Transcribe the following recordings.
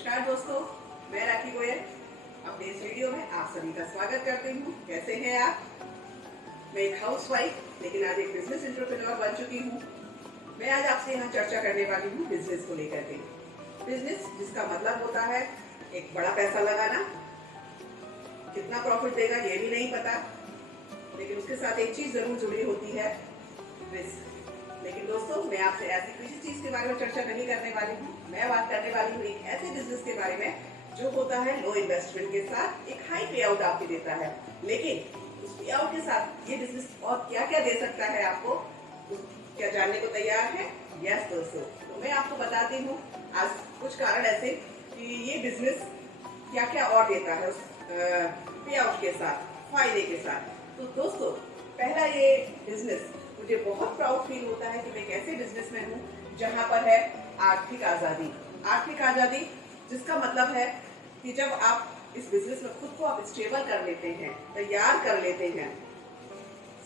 नमस्कार दोस्तों, मैं राखी गोयल अपने इस वीडियो में आप सभी का स्वागत करती हूँ। कैसे हैं आप? मैं एक हाउसवाइफ लेकिन आज एक बिजनेस एंटरप्रेन्योर बन चुकी हूँ। मैं आज आपसे यहाँ चर्चा करने वाली हूँ बिजनेस को लेकर के। बिजनेस जिसका मतलब होता है एक बड़ा पैसा लगाना, कितना प्रॉफिट देगा ये भी नहीं पता, लेकिन उसके साथ एक चीज जरूर जुड़ी होती है, रिस्क। लेकिन दोस्तों, मैं आपसे ऐसी किसी चीज के बारे में चर्चा नहीं करने वाली हूँ। मैं बात करने वाली हूँ एक ऐसे बिजनेस के बारे में जो होता है लो इन्वेस्टमेंट के साथ एक हाई पे आउट आपको देता है। लेकिन उस पे आउट के साथ ये बिजनेस और क्या क्या दे सकता है आपको, क्या जानने को तैयार है? यस दोस्तों, तो मैं आपको बताती हूँ आज कुछ कारण ऐसे कि ये बिजनेस क्या क्या और देता है उस पे आउट के साथ, फायदे के साथ। तो दोस्तों, पहला ये बिजनेस मुझे बहुत प्राउड फील होता है कि मैं एक ऐसे बिजनेसमैन हूँ जहाँ पर है आर्थिक आज़ादी। आर्थिक आज़ादी जिसका मतलब है कि जब आप इस बिजनेस में खुद को आप स्टेबल कर लेते हैं, तैयार कर लेते हैं,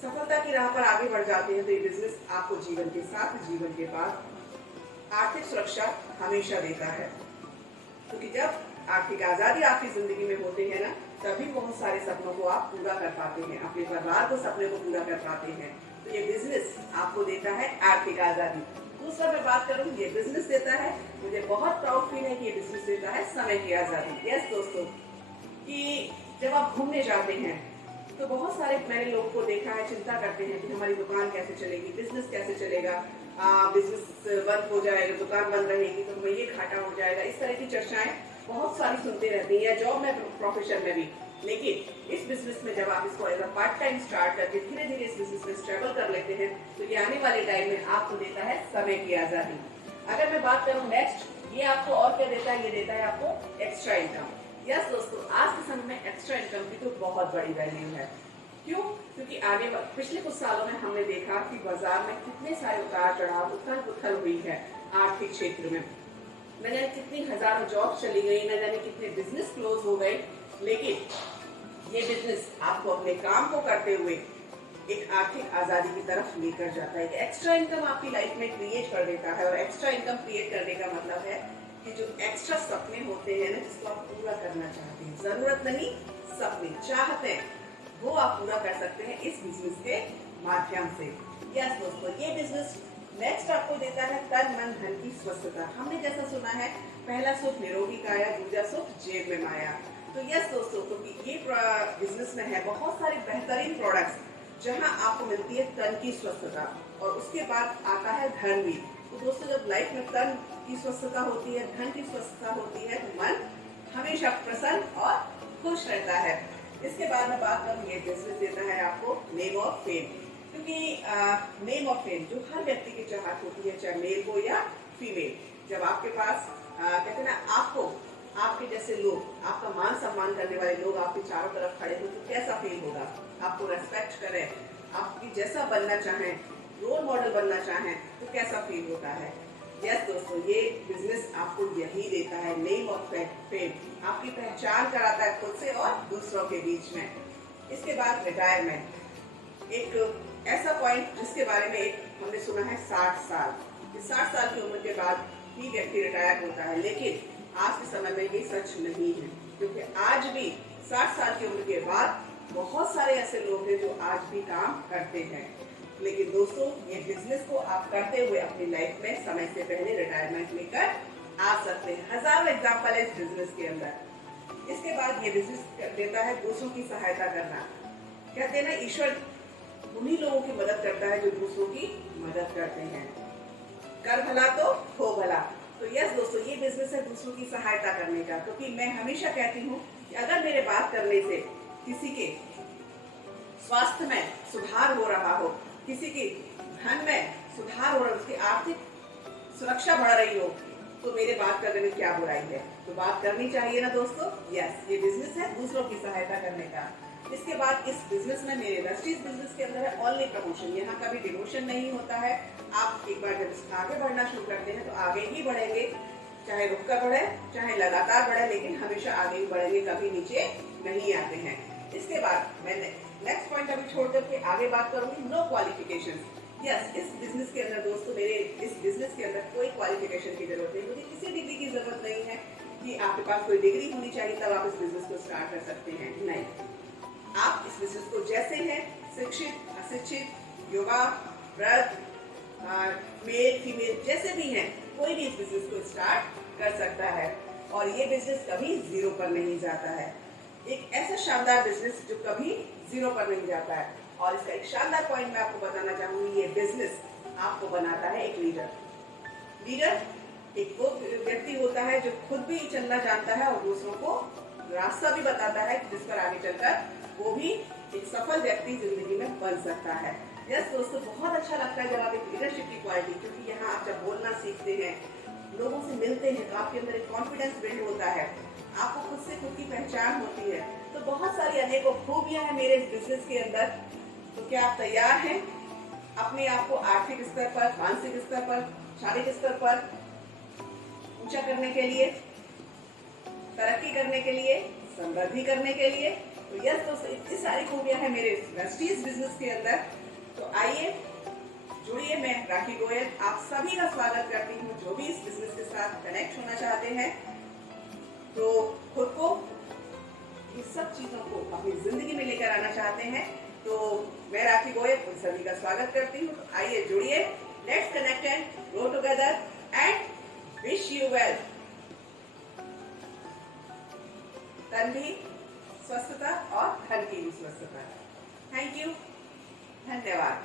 सफलता की राह पर आगे बढ़ जाते हैं, तो ये बिजनेस आपको जीवन के साथ जीवन के बाद आर्थिक सुरक्षा हमेशा देता है। क्योंकि जब आर्थिक आज़ादी आपकी जिंदगी में होते हैं ना, तभी बहुत सारे सपनों को आप पूरा कर पाते हैं, अपने परिवार को सपने को पूरा कर पाते हैं। तो ये बिजनेस आपको देता है आर्थिक आज़ादी। दूसरा मैं बात करूँ, ये बिजनेस देता है, मुझे बहुत प्राउड फील है कि ये बिजनेस देता है समय की आज़ादी। यस दोस्तों, कि जब आप घूमने जाते हैं तो बहुत सारे मैंने लोगों को देखा है चिंता करते हैं कि हमारी दुकान कैसे चलेगी, बिजनेस कैसे चलेगा, बिजनेस बंद हो जाएगा, दुकान बंद रहेगी तो हमें ये घाटा हो जाएगा। इस तरह की चर्चाएं बहुत सारी सुनते रहती है जॉब में, प्रोफेशन में भी। लेकिन इस बिजनेस में जब आप इसको as a part time start करके धीरे धीरे इस बिजनेस में स्ट्रगल कर लेते हैं तो ये आने वाले टाइम में आपको देता है समय की आज़ादी। अगर मैं बात करूँ नेक्स्ट, ये आपको और क्या देता है? ये देता है आपको एक्स्ट्रा इनकम। यस दोस्तों, आज के समय में एक्स्ट्रा इनकम की तो बहुत बड़ी वैल्यू है। क्यों? क्योंकि आगे पिछले कुछ सालों में हमने देखा कि बाजार में कितने सारे उतार चढ़ाव, उथल पुथल हुई है आर्थिक क्षेत्र में। न जाने कितनी हजारों जॉब चली गई, न जाने कितने बिजनेस क्लोज हो गए। लेकिन ये बिजनेस आपको अपने काम को करते हुए एक आर्थिक आजादी की तरफ लेकर जाता है। एक्स्ट्रा इनकम आपकी लाइफ में क्रिएट कर देता है। और एक्स्ट्रा इनकम क्रिएट करने का मतलब है कि जो एक्स्ट्रा सपने होते हैं ना, जिसको आप पूरा करना चाहते हैं, जरूरत नहीं, सपने चाहते हैं, वो आप पूरा कर सकते हैं इस बिजनेस के माध्यम से। यस दोस्तों, ये बिजनेस नेक्स्ट आपको देता है तन मन धन की स्वस्थता। हमने जैसा सुना है, पहला सुख निरोगी काया, दूसरा सुख जेब में माया। तो यस दोस्तों, तो ये बिजनेस में है बहुत सारे बेहतरीन प्रोडक्ट्स जहां आपको मिलती है तन की स्वस्थता, और उसके बाद आता है धन भी। तो दोस्तों, जब लाइफ में तन की स्वस्थता होती है, धन की स्वस्थता होती है, तो मन हमेशा प्रसन्न और खुश रहता है। इसके बाद में बात करूँ, ये बिजनेस देता है आपको नेम ऑफ फेम। क्योंकि नेम ऑफ फेम जो हर व्यक्ति की चाहत होती है, चाहे मेल हो या फीमेल। जब आपके पास कहते हैं ना, आपको आपके जैसे लोग, आपका मान सम्मान करने वाले लोग आपके चारों तरफ खड़े हो, तो कैसा फील होगा? आपको रेस्पेक्ट करें, आपकी जैसा बनना चाहें, रोल मॉडल बनना चाहें, तो कैसा फील होता है? यस दोस्तों, ये बिजनेस आपको यही देता है, नेम ऑफ फेम। आपकी पहचान कराता है खुद से और दूसरों के बीच में। इसके बाद रिटायरमेंट, एक ऐसा पॉइंट जिसके बारे में एक हमने सुना है 60 साल। 60 साल की उम्र के बाद ही व्यक्ति रिटायर होता है, लेकिन आज के समय में ये सच नहीं है। क्योंकि आज भी 60 साल की उम्र के बाद बहुत सारे ऐसे लोग हैं जो आज भी काम करते हैं। लेकिन दोस्तों, ये बिजनेस को आप करते हुए अपनी लाइफ में समय से पहले रिटायरमेंट लेकर आ सकते हैं। हजारों एग्जाम्पल है इस बिजनेस के अंदर। इसके बाद ये बिजनेस देता है दूसरों की सहायता करना। कहते हैं ना, ईश्वर उन्हीं लोगों की मदद करता है जो दूसरों की मदद करते हैं। कर भला तो हो भला। तो यस दोस्तों, ये बिजनेस है दूसरों की सहायता करने का। क्योंकि मैं हमेशा कहती हूँ कि अगर मेरे बात करने से किसी के स्वास्थ्य में सुधार हो रहा हो, किसी के धन में सुधार हो रहा हो, उसकी आर्थिक सुरक्षा बढ़ रही हो, तो मेरे बात करने में क्या बुराई है? तो बात करनी चाहिए ना दोस्तों। यस, ये बिजनेस है दूसरों की सहायता करने का। इसके बाद इस बिजनेस में मेरे इंडस्ट्रीज बिजनेस के अंदर है ओनली प्रमोशन। यहाँ कभी डिमोशन नहीं होता है। आप एक बार जब आगे बढ़ना शुरू करते हैं तो आगे ही बढ़ेंगे, चाहे रुक कर बढ़े, चाहे लगातार बढ़े, लेकिन हमेशा आगे ही बढ़ेंगे, कभी नीचे नहीं आते हैं। इसके बाद मैं नेक्स्ट पॉइंट अभी छोड़ करके आगे बात करूंगी, नो क्वालिफिकेशन। यस, इस बिजनेस के अंदर दोस्तों, मेरे इस बिजनेस के अंदर कोई क्वालिफिकेशन की जरूरत नहीं, मुझे किसी डिग्री की जरूरत नहीं है। कि आपके पास कोई डिग्री होनी चाहिए तब आप इस बिजनेस को स्टार्ट कर सकते हैं। नहीं, आप इस बिजनेस को जैसे हैं, शिक्षित, अशिक्षित, युवा, वृद्ध, मेल फीमेल जैसे भी हैं, कोई भी इस बिजनेस को स्टार्ट कर सकता है और ये बिजनेस कभी जीरो पर नहीं जाता है। एक ऐसा शानदार बिजनेस जो कभी जीरो पर नहीं जाता है। और इसका एक शानदार पॉइंट मैं आपको बताना चाहूंगी, ये बिजनेस आपको बनाता है एक लीडर। लीडर एक वो व्यक्ति होता है जो खुद भी चलना जानता है और दूसरों को रास्ता भी बताता है जिस पर आगे चलकर वो भी एक सफल व्यक्ति जिंदगी में बन सकता है। यस दोस्तों, बहुत अच्छा लगता है जब आप एक लीडरशिप की क्वालिटी, क्योंकि यहाँ आप जब बोलना सीखते हैं, लोगों से मिलते हैं, तो आपके अंदर एक कॉन्फिडेंस बिल्ड होता है, आपको खुद से खुद की पहचान होती है। तो बहुत सारी अनेकों खूबियां हैं मेरे इस बिजनेस के अंदर। तो क्या आप तैयार हैं अपने आप को आर्थिक स्तर पर, मानसिक स्तर पर, शारीरिक स्तर पर ऊंचा करने के लिए, तरक्की करने के लिए, समृद्धि करने के लिए? तो यस दोस्तों, इतनी सारी खूबियां हैं मेरे वेस्टीज बिजनेस के अंदर। तो आइए जुड़िए, मैं राखी गोयल आप सभी का स्वागत करती हूँ जो भी इस बिजनेस के साथ कनेक्ट होना चाहते हैं, तो खुद को इन सब चीजों को अपनी जिंदगी में लेकर आना चाहते हैं। तो मैं राखी गोयल उन सभी का स्वागत करती हूँ। तो आइए जुड़िए, let's connect and grow together and wish you well. तन भी स्वस्थता और धन की भी स्वस्थता। थैंक यू, धन्यवाद।